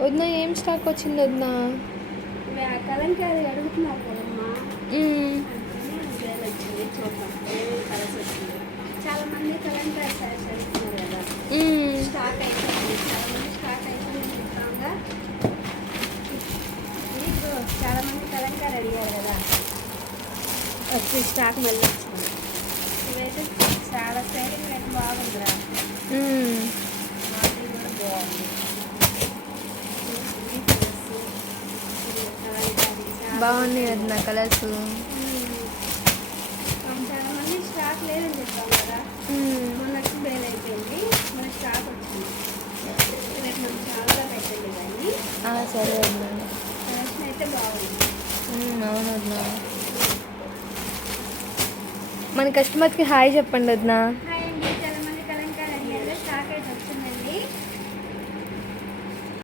వదిన ఏం స్టాక్ వచ్చింది వదిన? కలంకారీ అడుగుతున్నారు కదమ్మా, మ్మ్. అందుకని సేల్ వచ్చింది. చూద్దాం ఏమేమి కలర్స్ వచ్చింది. చాలా మంది కలంకారీ సారీస్ అడుగుతున్నారు కదా, మ్మ్. స్టాక్ అయిపోయింది. చాలా మంది స్టాక్ అయిపోయింది చెప్తాంగా. ఇప్పుడు చాలా మంది కలంకారీ అడిగారు కదా, వచ్చి స్టాక్ మళ్ళీ వచ్చింది. ఇవైతే చాలా సేలింగ్ అయితే బాగుందిరా. మ్మ్. క్వాలిటీ కూడా బాగుంది. బాగున్నాయి వదిన కలర్స్. చాలా మంది స్టాక్ లేదని చెప్పాం కదా, మొన్నటి బేల్ అయిపోయింది, మన స్టాక్ వచ్చింది. రేపు మనం చాలా పెట్టండి కానీ సరే వదిన. కలెక్షన్ అయితే బాగుంది. అవును వదిన. మన కస్టమర్స్కి హాయ్ చెప్పండి వదిన.